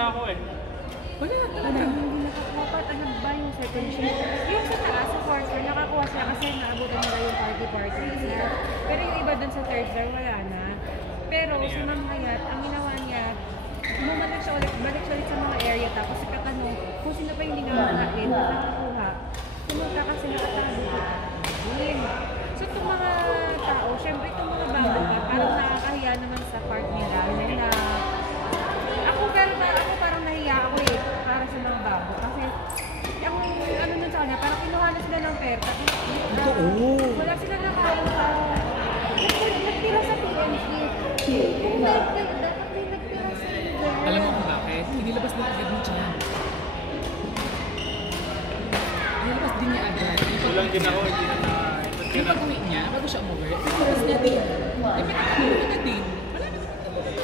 na ako eh. Wala talaga. Hindi nakakuha pa. Ano ba yung second shift? Yung sa taas, sa fourth floor, nakakuha siya kasi naabutan nila yung party niya. Pero yung iba dun sa third floor, wala na. Pero si Ma'am Hayat, ang ginawa niya, bumalik siya ulit sa mga area, tapos ikatanong kung sino pa yung hindi nakakain, nakakuha. Pumunta kasi nakatago. So itong mga tao, syempre itong mga bago pa, parang nakakahiya naman sa part nila na ako parang nahiya ako eh, para sa mga bago. Kasi ang ano nun sa kanya, parang kinuha na sila ng pera. Wala sila nakakuha. Nagtira sa PNC. Dapat may nagtira sa PNC. Alam mo kung bakit? Inilabas na agad mo siya. Inilabas din niya agad. Walang din ako, hindi na Yung pag-uwi niya, bago siya umuwi, inilabas niya din. Eh, pinag-uwi na din. Wala na.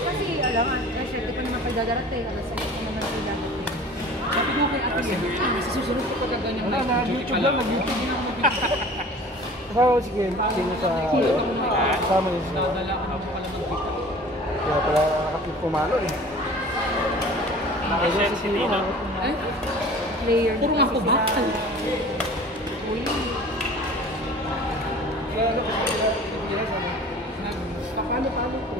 Kasi alam nga, kasi di pa naman pagdadarat eh. Alas 6 naman sila dapat eh. Sabi ko kay Ate Yen, sa susunod ko pag ganyan Wala, mag-YouTube lang, mag-YouTube. Hindi na ako mag-YouTube. Kasama ko si Ken, sino sa kasama niya siya. Nadala ka na po pala mag-video. Kaya pala nakapit pumalo eh. nakaset si Tino. Eh? Player Puro nga ako ba? Uy. Kaya ano kasi sila, Kapalo-palo ko.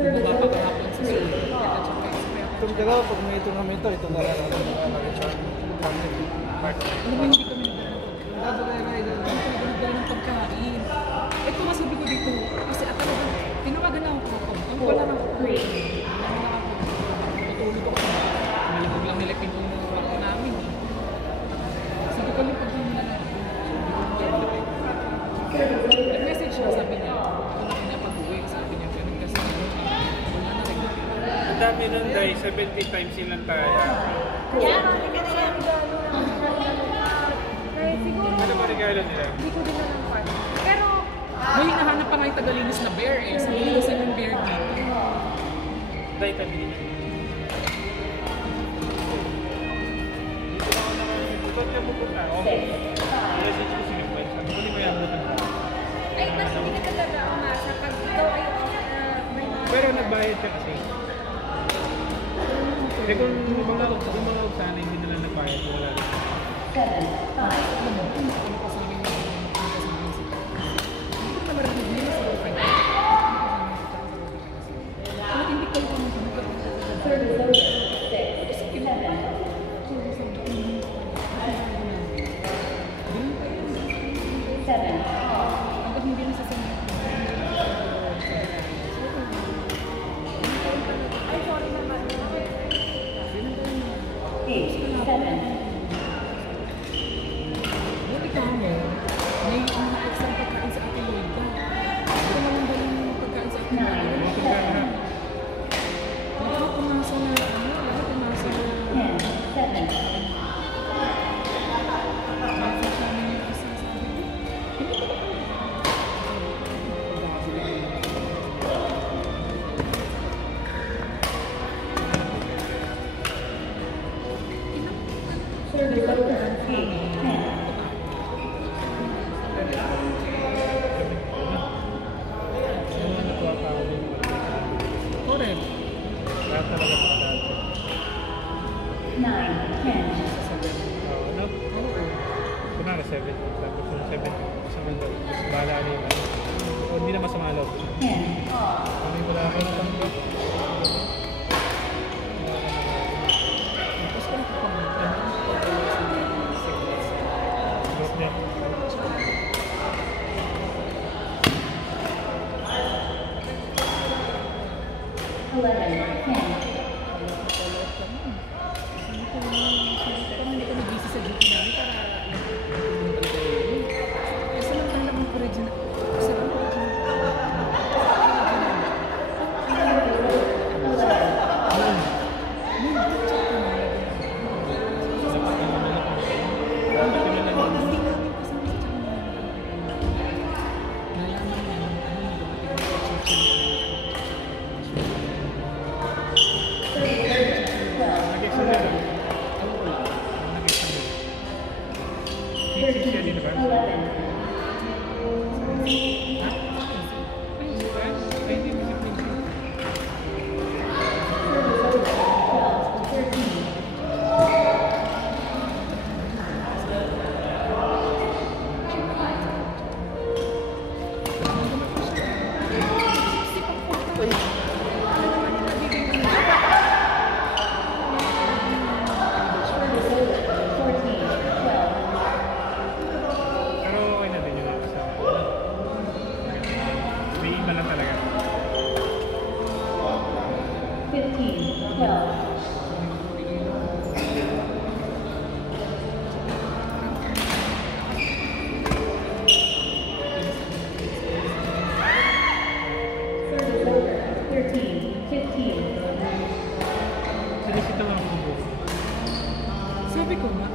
Bumaba pa kahapon sa sulit. itong dalawa, pag may tournamento, itong dalawa natin sa cabinet. Ano ba hindi kami nagdala ng pagkain? Ito nga sabi ko dito, kasi at talagang tinawagan na ako kapag wala na ako. Tutulog ako. Malagog lang nila pinunong ako namin. Sabi ko lang pag hindi na lang. Nag-message siya, sabi niya, kung na pinapag-uwi, sabi niya, ganun kasi wala na rin. Ang dami nun guys, 70 times silang kaya. Yan, hindi ka nila yung gano'n. Siguro, Ano ba regalo nila? hindi ko din alam part. Pero, May hinahanap pa nga yung tagalinis na bear eh. Sabi nila sa yung bear dito. Dahil kami dito. Dito na ako nakalimutan. Ba't ka pupunta? Okay. Message ko si Mipay. Sabi ko, hindi ko yan butan. ay, mas hindi ka talaga umasa pag ikaw ay may mga... Pero nagbayad ka kasi. Hindi kung mga sana hindi nila nagbayad. Wala rin. Ay, sorry naman. Buti ka mo, may mga extra pagkain sa ating Lloyd ba? Ito naman ba yung pagkain sa ating Lloyd? Lahat pumasa na, lahat pumasa na. Bakit kami yung isa sa atin? Correct. Lahat talaga makadaan. Ano? Kunwari 7. Tapos yung 7. Masama loob. Tapos bahala na yung ano. Hindi na masama loob. Ano yung wala kayo na tanong? Tapos kung pumunta, Group net. parang hindi kami busy sa duty namin para kasi lang tayo naman original. Kasi lang Sabi ko nga,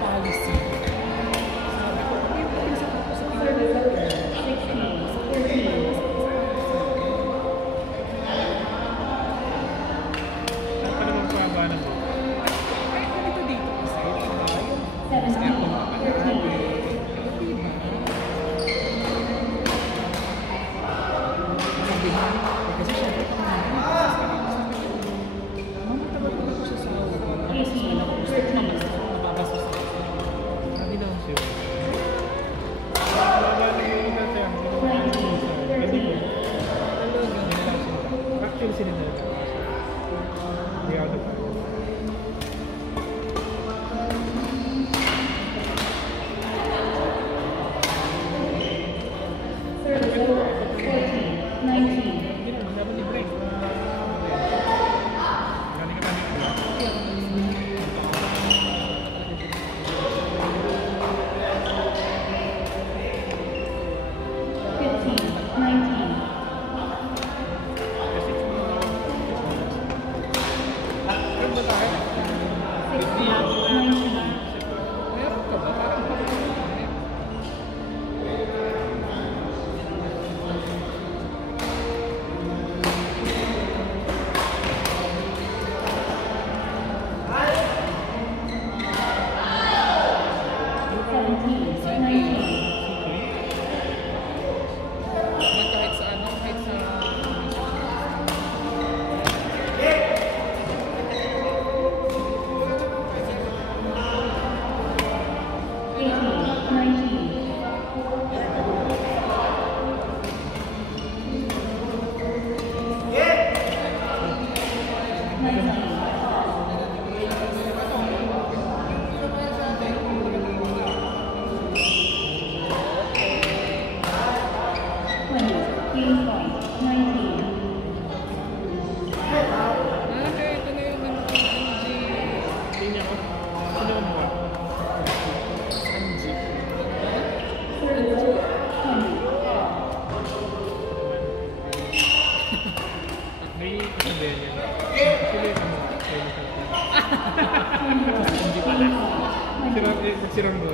policy. Sabi ko, yung isa ko sa Saan ka naman pabanan mo? ay, ito dito kasi, diba? Mas aircon pa pala. Diba? Sabi niya, kasi syempre pang mama, tagal ko siya sa gusto ko naman sa nababastos ako. Hindi na ako sure. Pabanan mo yung dati ang ginawa ko sa hindi ko. Actually, sinunod ko. Hindi ako nagpapalala. Hindi naman, dapat i-break. Galing ka dito. Kasi meron ba tayo? Meron ka ba? Parang kahit sa ano, kahit sa ito na yung ano, Hindi niya ako. Sino ang mukha? Angie. May kasabihan niya. Sino yung mukha? Angie pala. Nagsirang ko.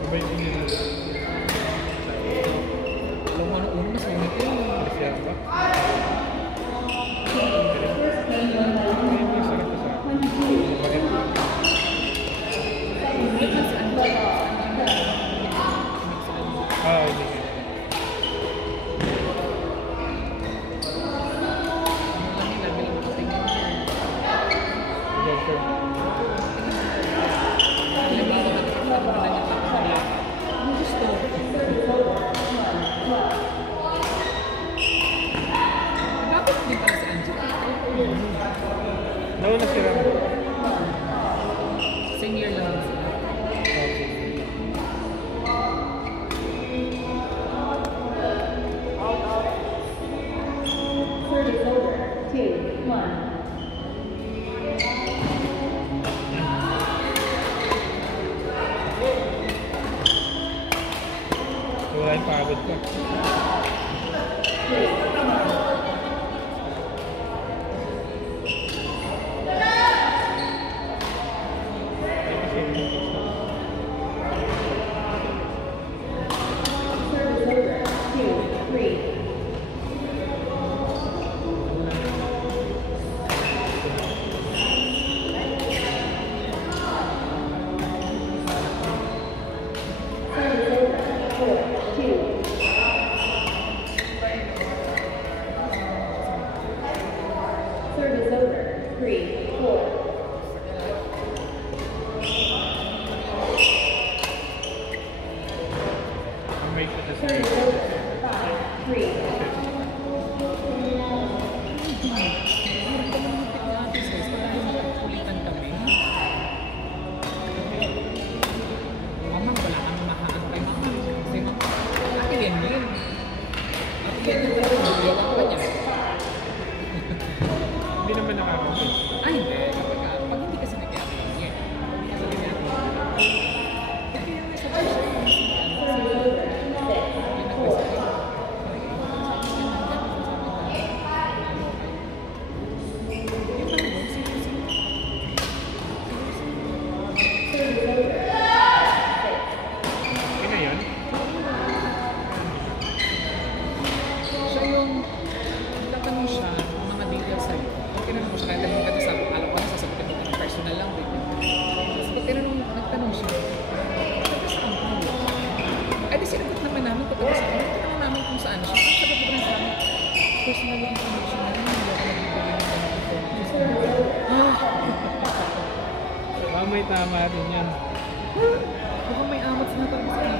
Iba yung tingin mo. Alam mo, ano mas mainit yun. Nagsirang ba? Ay, may sarap ka sa akin. Bakit? Hindi. Nauna sirang. Senior lang sila. Wala yung pagod ko. Service over. 3, 4. Ang may ito sa Service over. 5, 3. Kulitan kami. Mama, wala kami makaantay mama. Kasi ate yan yun. Ate yan yun. Nagawak pa niya. Hindi naman nakakasin. Ay, hindi. Pag hindi kasi nag-iakit niya. Hindi kasi nag-iakit. Kasi yung isa pa siya. Service over. 6. personal information na hindi ako nagbibigay ng mga information. May tama din yan. Mukhang may amats na talaga sa akin.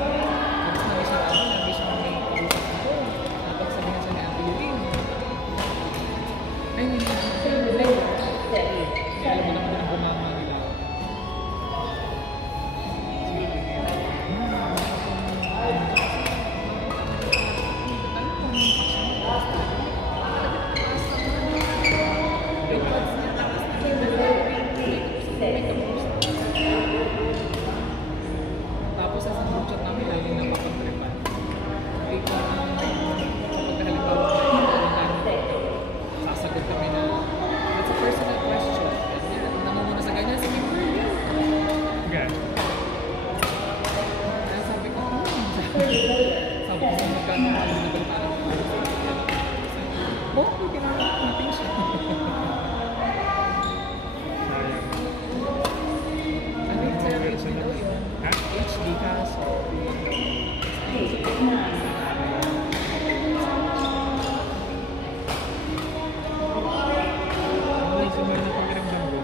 Tapos na siya ako, lagi siya may pag-usap ko. Tapos sabi nga siya ni Ate Lilin. Ay, hindi. Alam mo naman din ang bumama nila. Tapos sa group chat namin, lagi napapag-tripan. Kapag halimbawa sasagot kami na that's a personal question. Ganyan. Namumuna sa ganyan, sige po. Gan. Kaya sabi ko, sabi ko sa magkano, parang kailangan natin siya. Sayang. Ano yung sir, HD daw yun? Ha? HD kaso. Ano yung sumay na pakiramdam ko?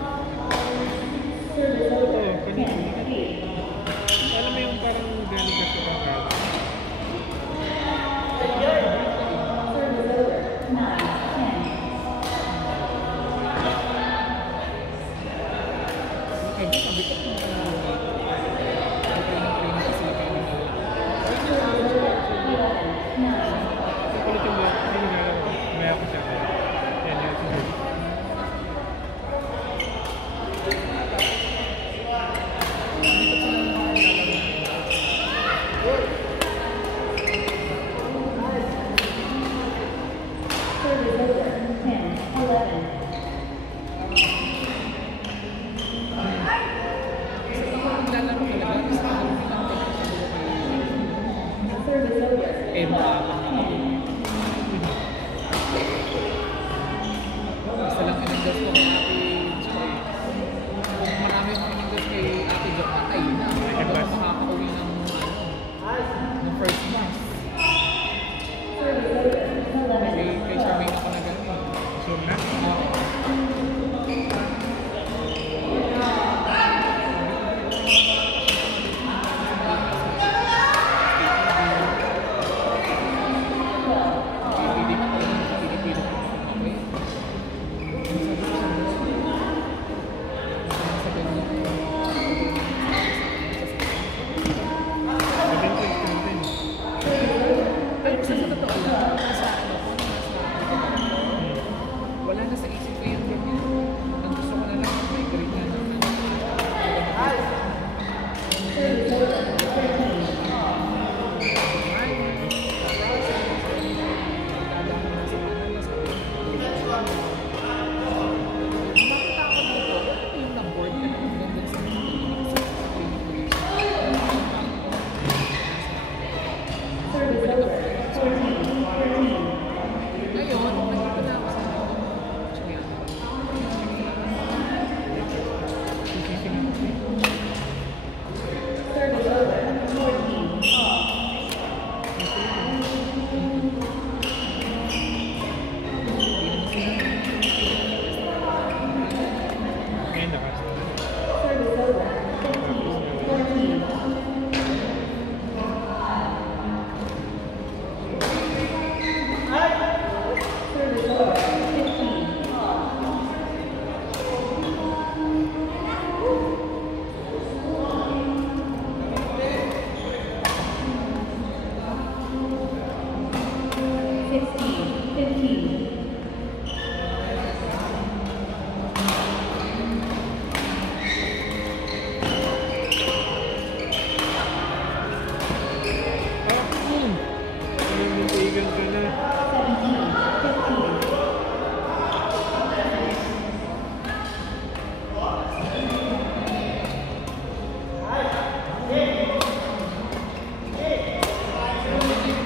Oo, kanina. Alam mo yung parang galing ka sa pangkala. Ay, sabi ko, Kulit yung mga pinagalaw ko. May ako siya. Yan yung susunod. Service over. 10, 11. Service over. eh, baka isa lang in-endorse ko kay Ate Joy. Kung marami akong in-endorse kay Ate Joy, patay na. Hindi ako makakauwi ng, ng first month. Service over. 11. Kay Charmaine ako na gano'n. Zoom na. Hindi pa talaga sa Pilipino ko okay. Sabi niya, Maganda yung content. alam sa totoo lang, nasa wala na sa isip ko yung ganyan. Ang gusto ko na lang may grade na ng Service over. 13. Service over. 14. 13. Ngayon, nagpunta na ako sa Kaya, Service over. 14. Ngayon nakas. Service over. 15. 14. Service over. 15. 16. 15. Nangintigan ka na. 17. 15.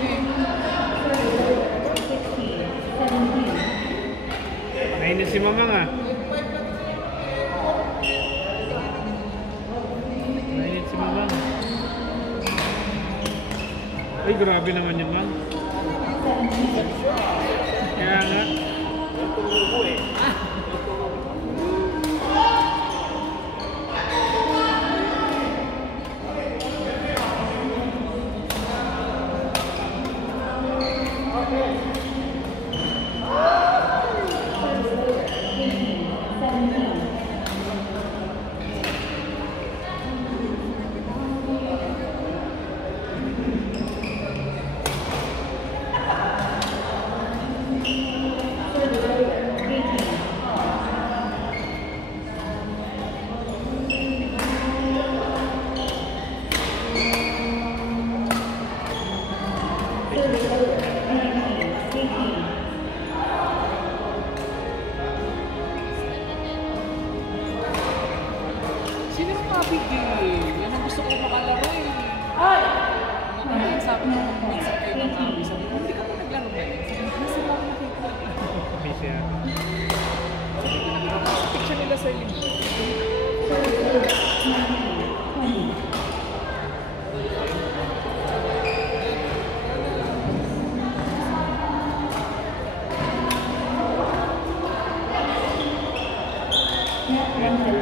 Service over. 16. 17. Nainis si mama nga. Nainis si mama. Ay, grabe naman yun, man. 17. Kaya nga. Sino yung mabigay? Yan ang gusto ko makalaro eh. Ay! Sabi ko, minsan kayo ng kami. Sabi ko, hindi ka pa naglaro ba yun? Nasa ba ako nakita? Busy yan. Picture nila sa link. Net 100.